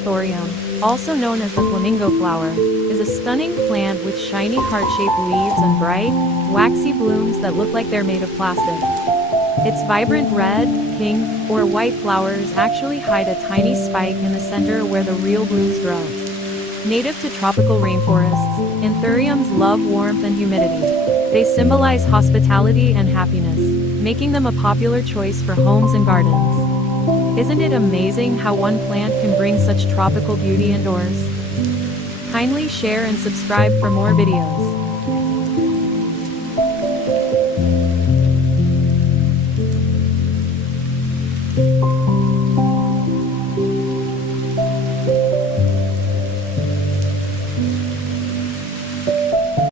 Anthurium, also known as the flamingo flower, is a stunning plant with shiny heart-shaped leaves and bright, waxy blooms that look like they're made of plastic. Its vibrant red, pink, or white flowers actually hide a tiny spike in the center where the real blooms grow. Native to tropical rainforests, anthuriums love warmth and humidity. They symbolize hospitality and happiness, making them a popular choice for homes and gardens. Isn't it amazing how one plant can bring such tropical beauty indoors? Kindly share and subscribe for more videos.